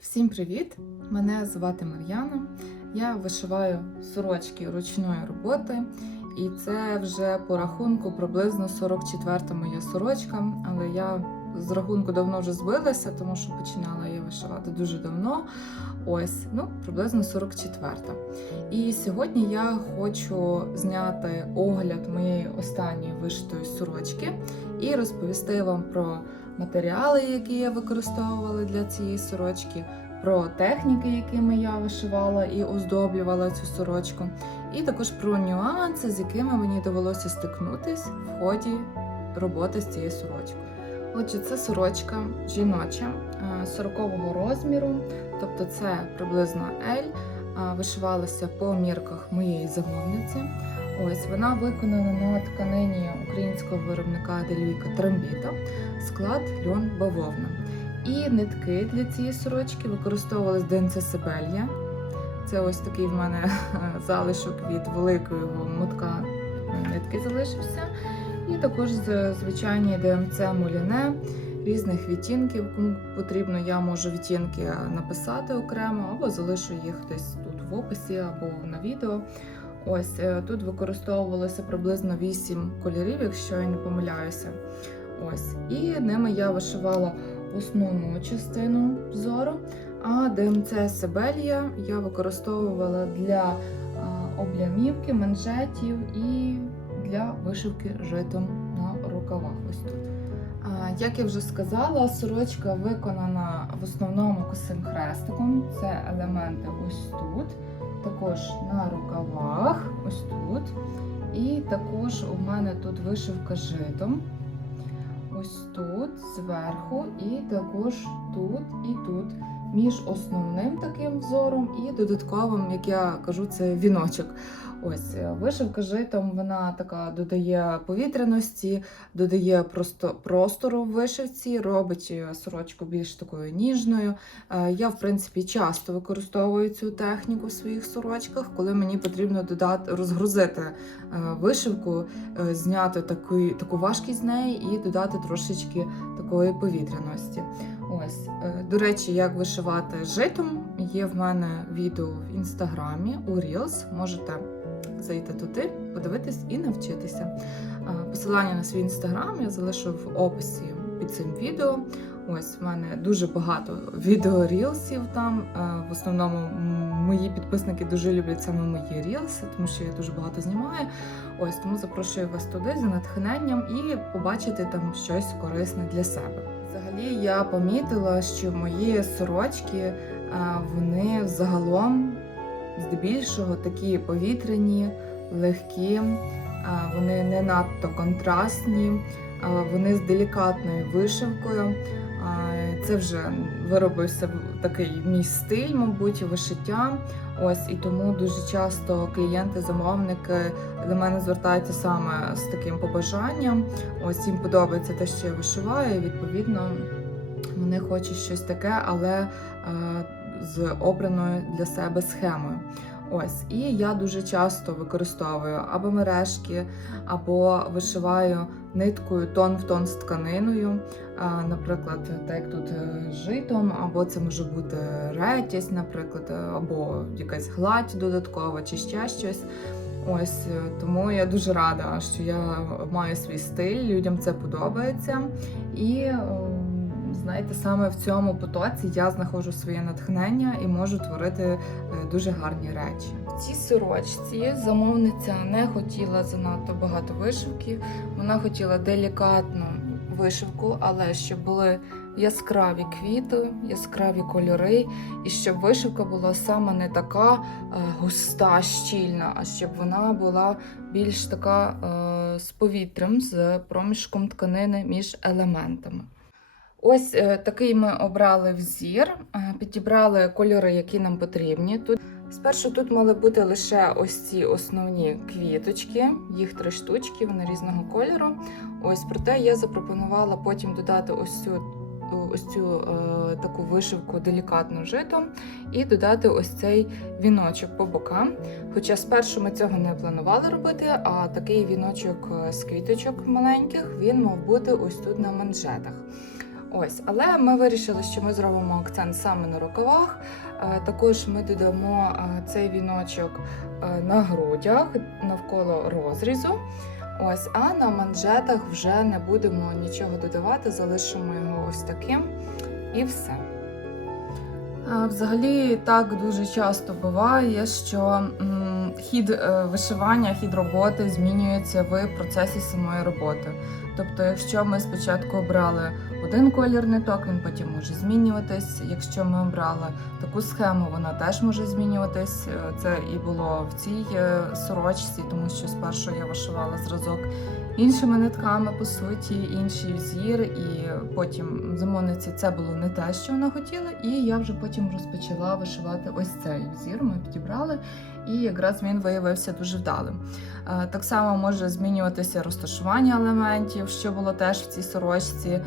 Всім привіт! Мене звати Мар'яна. Я вишиваю сорочки ручної роботи, і це вже по рахунку приблизно 44-та моя сорочка. Але я з рахунку давно вже збилася, тому що починала я вишивати дуже давно. Ось, ну, приблизно 44-та. І сьогодні я хочу зняти огляд моєї останньої вишитої сорочки і розповісти вам про матеріали, які я використовувала для цієї сорочки, про техніки, якими я вишивала і оздоблювала цю сорочку, і також про нюанси, з якими мені довелося стикнутись в ході роботи з цією сорочкою. Отже, це сорочка жіноча 40-го розміру, тобто це приблизно L, вишивалася по мірках моєї замовниці. Ось вона виконана на тканині українського виробника Дельвіка Трамбіта, склад льон бавовна. І нитки для цієї сорочки використовувалась ДНЦ Сибелья. Це ось такий в мене залишок від великого мотка нитки залишився. І також звичайні ДМЦ Муліне різних відтінків. Кому потрібно, я можу відтінки написати окремо, або залишу їх десь тут в описі, або на відео. Ось е, тут використовувалося приблизно 8 кольорів, якщо я не помиляюся. Ось, і ними я вишивала основну частину зору. А ДМЦ Сибелія я використовувала для облямівки, манжетів і для вишивки житом на рукавах. Ось тут. Як я вже сказала, сорочка виконана в основному косим хрестиком. Це елементи ось тут, також на рукавах, ось тут. І також у мене тут вишивка житом. Ось тут, зверху, і також тут і тут. Між основним таким взором і додатковим, як я кажу, це віночок. Ось е, вишивка житом, вона така додає повітряності, додає просто простору в вишивці, робить е, сорочку більш такою ніжною. Е, Я, в принципі, часто використовую цю техніку в своїх сорочках, коли мені потрібно додати розгрузити вишивку, зняти таку, таку важкість з неї і додати трошечки такої повітряності. Ось, е, до речі, як вишивати житом, є в мене відео в інстаграмі у Reels. Можете зайти туди, подивитись і навчитися. Е, Посилання на свій інстаграм я залишу в описі під цим відео. Ось в мене дуже багато відео рілсів там. Е, В основному мої підписники дуже люблять саме мої рілси, тому що я дуже багато знімаю. Ось тому запрошую вас туди за натхненням і побачити там щось корисне для себе. Взагалі я помітила, що мої сорочки вони загалом здебільшого такі повітряні, легкі, вони не надто контрастні, вони з делікатною вишивкою. Це вже виробився такий мій стиль, мабуть, вишиття. Ось і тому дуже часто клієнти, замовники до мене звертаються саме з таким побажанням. Ось їм подобається те, що я вишиваю. і, Відповідно, вони хочуть щось таке, але е, з обраною для себе схемою. Ось, і я дуже часто використовую або мережки, або вишиваю ниткою тон в тон з тканиною. Наприклад, так як тут е, житом, або це може бути ретязь, наприклад, е, або якась гладь додаткова, чи ще щось. Ось е, тому я дуже рада, що я маю свій стиль, людям це подобається. І знаєте, саме в цьому потоці я знаходжу своє натхнення і можу творити е, дуже гарні речі. В цій сорочці замовниця не хотіла занадто багато вишивки. Вона хотіла делікатну вишивку, але щоб були яскраві квіти, яскраві кольори, і щоб вишивка була саме не така е, густа, щільна, а щоб вона була більш така е, з повітрям, з проміжком тканини між елементами. Ось е, такий ми обрали взір, е, підібрали кольори, які нам потрібні. Тут спершу тут мали бути лише ось ці основні квіточки, їх три штучки, вони різного кольору. Ось проте я запропонувала потім додати ось цю. Ось цю е, таку вишивку делікатну житом і додати ось цей віночок по бокам. Хоча спершу ми цього не планували робити, а такий віночок е, з квіточок маленьких він мав бути ось тут на манжетах. Ось, але ми вирішили, що ми зробимо акцент саме на рукавах. Е, Також ми додамо е, цей віночок е, на грудях навколо розрізу. Ось, а на манжетах вже не будемо нічого додавати, залишимо його ось таким і все. Взагалі так дуже часто буває, що хід е, вишивання, хід роботи змінюється в процесі самої роботи. Тобто, якщо ми спочатку обрали один колір ниток, він потім може змінюватись. Якщо ми обрали таку схему, вона теж може змінюватись. Е, Це і було в цій е, сорочці, тому що спершу я вишивала зразок іншими нитками, по суті, інший зір, і потім замовниці це було не те, що вона хотіла, і я вже потім розпочала вишивати ось цей зір. Ми підібрали, і якраз він виявився дуже вдалим. Е, Так само може змінюватися розташування елементів, що було теж в цій сорочці. Е,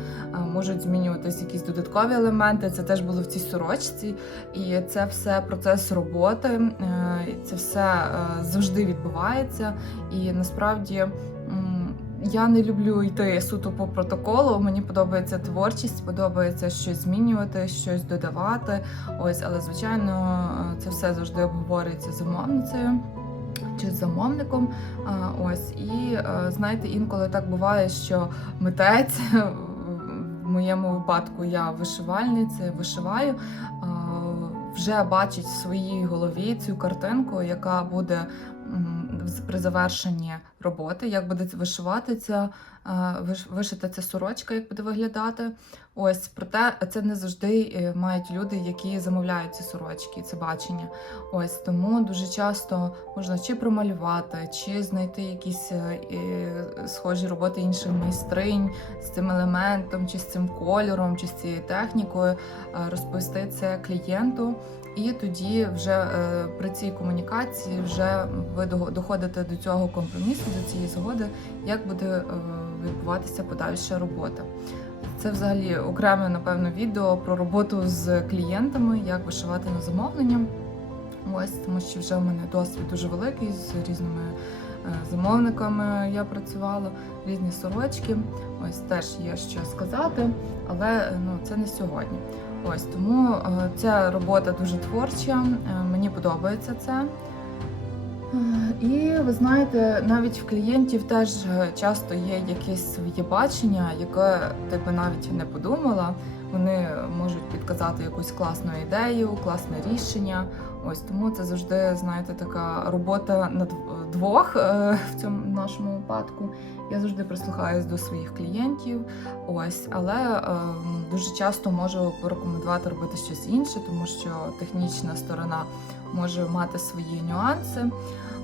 Можуть змінюватися якісь додаткові елементи. Це теж було в цій сорочці, і це все процес роботи. е, Це все завжди відбувається. І насправді. Я не люблю йти суто по протоколу. Мені подобається творчість, подобається щось змінювати, щось додавати. Ось, але звичайно, це все завжди обговорюється з замовницею чи з замовником. Ось і е, знаєте, інколи так буває, що митець в моєму випадку я вишивальниця, вишиваю. Вже бачить в своїй голові цю картинку, яка буде при завершенні роботи, як буде вишивати ця, вишита ця сорочка, як буде виглядати. Ось проте це не завжди е, мають люди, які замовляють ці сорочки, це бачення. Ось тому дуже часто можна чи промалювати, чи знайти якісь е, схожі роботи інших майстринь з цим елементом, чи з цим кольором, чи з цією технікою, розповісти це клієнту. І тоді вже е, при цій комунікації вже ви доходите до цього компромісу, до цієї згоди, як буде е, відбуватися подальша робота. Це взагалі окреме, напевно, відео про роботу з клієнтами, як вишивати на замовлення. Ось, тому що вже в мене досвід дуже великий з різними е, замовниками я працювала, різні сорочки. Ось теж є що сказати, але ну, це не сьогодні. Ось тому е, ця робота дуже творча, е, мені подобається це. Е, І ви знаєте, навіть в клієнтів теж часто є якесь своє бачення, яке ти би навіть не подумала. Вони можуть підказати якусь класну ідею, класне рішення. Ось тому це завжди, знаєте, така робота на двох е, в цьому нашому випадку. Я завжди прислухаюсь до своїх клієнтів. Ось, але е, дуже часто можу порекомендувати робити щось інше, тому що технічна сторона може мати свої нюанси.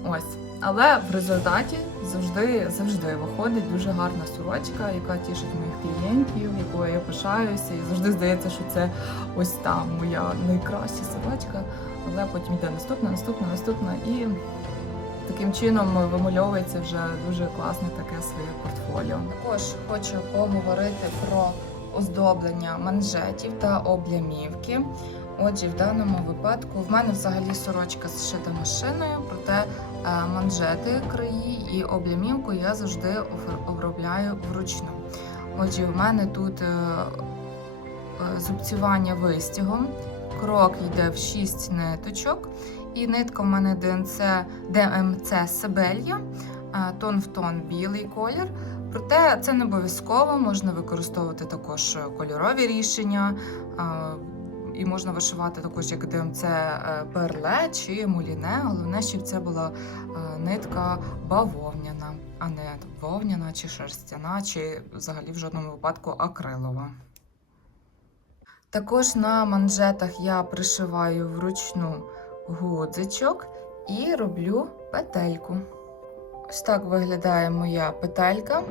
Ось. Але в результаті завжди завжди виходить дуже гарна сорочка, яка тішить моїх клієнтів, якою я пишаюся, і завжди здається, що це ось та моя найкраща сорочка. Але потім йде наступна, наступна, наступна, і таким чином вимальовується вже дуже класне таке своє портфоліо. Також хочу поговорити про оздоблення манжетів та облямівки. Отже, в даному випадку в мене взагалі сорочка зшита машиною, проте е, манжети, краї і облямівку я завжди обробляю вручну. Отже, в мене тут е, е, зубцювання вистігом, крок йде в 6 ниточок, і нитка в мене ДНЦ ДМЦ Сибелья, е, тон в тон білий колір. Проте це не обов'язково, можна використовувати також кольорові рішення. І можна вишивати також як ДМЦ е, перле чи муліне. Головне, щоб це була е, нитка бавовняна, а не вовняна чи шерстяна, чи взагалі в жодному випадку акрилова. Також на манжетах я пришиваю вручну гудзичок і роблю петельку. Ось так виглядає моя петелька.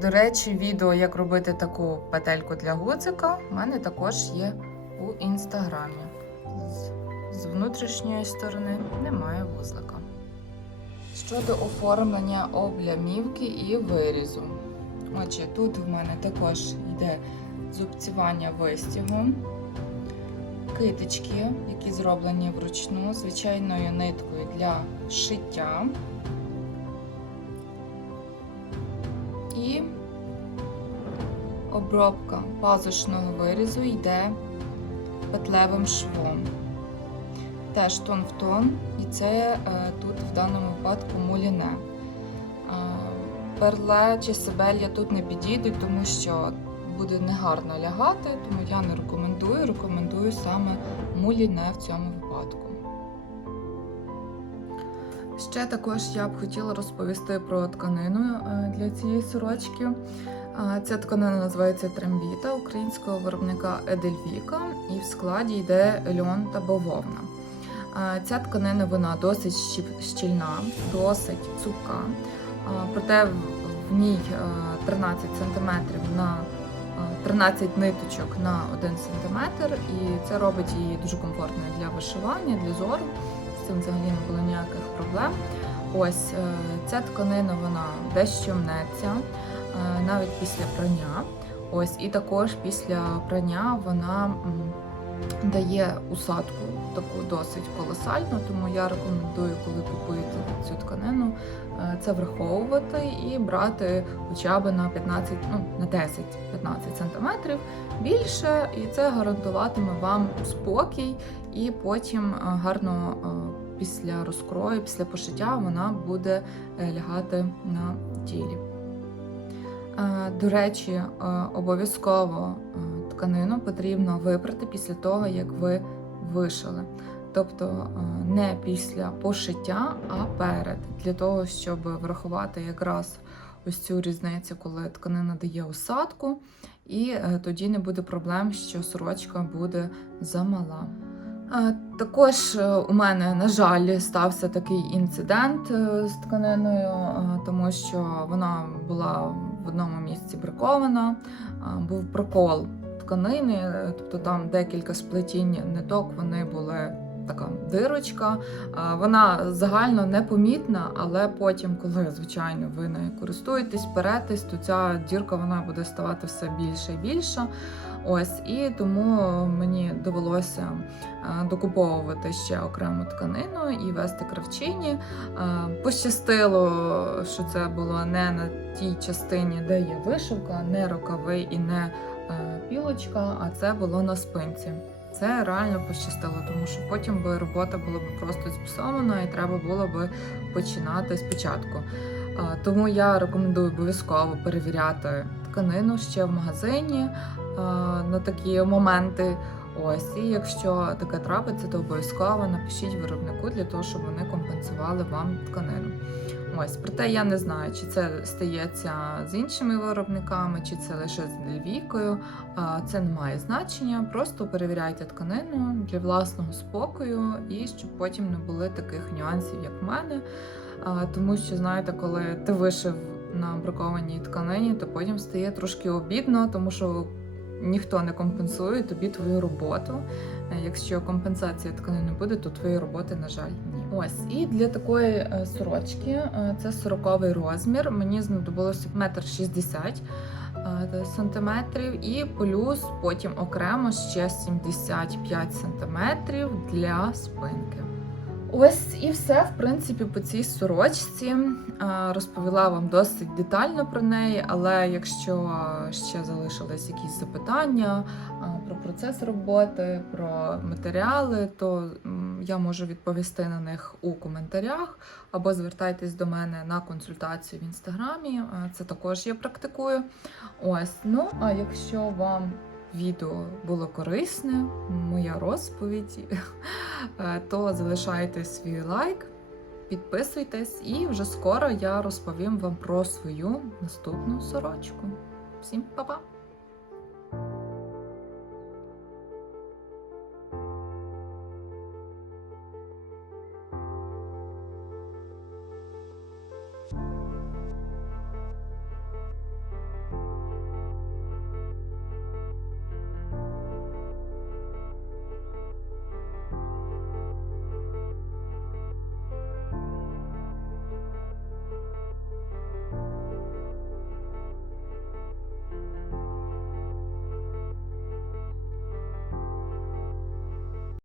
До речі, відео, як робити таку петельку для гудзика, в мене також є у інстаграмі. З внутрішньої сторони немає вузлика. Щодо оформлення облямівки і вирізу. Отже, тут в мене також йде зубцювання вистігом, китички, які зроблені вручну, звичайною ниткою для шиття. І Обробка пазушного вирізу йде петлевим швом. Теж тон в тон, і це е, тут в даному випадку муліне. Е, Перле чи себелья тут не підійдуть, тому що буде негарно лягати, тому я не рекомендую. Рекомендую саме муліне в цьому випадку. Ще також я б хотіла розповісти про тканину е, для цієї сорочки. Е, Ця тканина називається трембіта українського виробника Едельвіка, і в складі йде льон та бавовна. Е, Ця тканина вона досить щільна, досить цупка, Е, проте в- ній е, 13 см на е, 13 ниточок на 1 см, і це робить її дуже комфортною для вишивання, для зору. З цим взагалі не було ніяких проблем. Ось е, ця тканина вона дещо мнеться е, навіть після прання. Ось, і також після прання вона дає усадку таку досить колосальну, тому я рекомендую, коли купуєте е, це враховувати і брати хоча б на 15, ну на 10-15 см більше, і це гарантуватиме вам спокій, і потім е, гарно е, після розкрою, після пошиття вона буде лягати на тілі. До речі, обов'язково тканину потрібно випрати після того, як ви вишили. Тобто е, не після пошиття, а перед, для того, щоб врахувати якраз ось цю різницю, коли тканина дає усадку, і е, тоді не буде проблем, що сорочка буде замала. Е, Також у мене, на жаль, стався такий інцидент з тканиною, тому що вона була в одному місці бракована, е, був прокол тканини, тобто там декілька сплетінь ниток, вони були така дирочка. Вона загально непомітна, але потім, коли звичайно ви нею користуєтесь, перетесь, то ця дірка вона буде ставати все більше і більше. Ось і тому мені довелося докуповувати ще окрему тканину і вести кравчині. Пощастило, що це було не на тій частині, де є вишивка, не рукави і не е, пілочка, а це було на спинці. Це реально пощастило, тому що потім би робота була б просто зіпсована і треба було би починати спочатку. Тому я рекомендую обов'язково перевіряти тканину ще в магазині на такі моменти. Ось, і якщо таке трапиться, то обов'язково напишіть виробнику для того, щоб вони компенсували вам тканину. Ось, проте я не знаю, чи це стається з іншими виробниками, чи це лише з Львівкою. Це не має значення. Просто перевіряйте тканину для власного спокою і щоб потім не було таких нюансів, як в мене. Тому що, знаєте, коли ти вишив на бракованій тканині, то потім стає трошки обідно, тому що ніхто не компенсує тобі твою роботу. Е, Якщо компенсації тканини буде, то твоєї роботи, на жаль. Ось і для такої е, сорочки е, це 40 розмір. Мені знадобилося метр шістдесят е, сантиметрів, і плюс потім окремо ще 75 сантиметрів для спинки. Ось і все, в принципі, по цій сорочці. Розповіла вам досить детально про неї, але якщо ще залишились якісь запитання про процес роботи, про матеріали, то м, я можу відповісти на них у коментарях або звертайтесь до мене на консультацію в інстаграмі. Е, Це також я практикую. Ось, ну а якщо вам відео було корисне, моя розповідь, е, то залишайте свій лайк, підписуйтесь, і вже скоро я розповім вам про свою наступну сорочку. Всім па-па!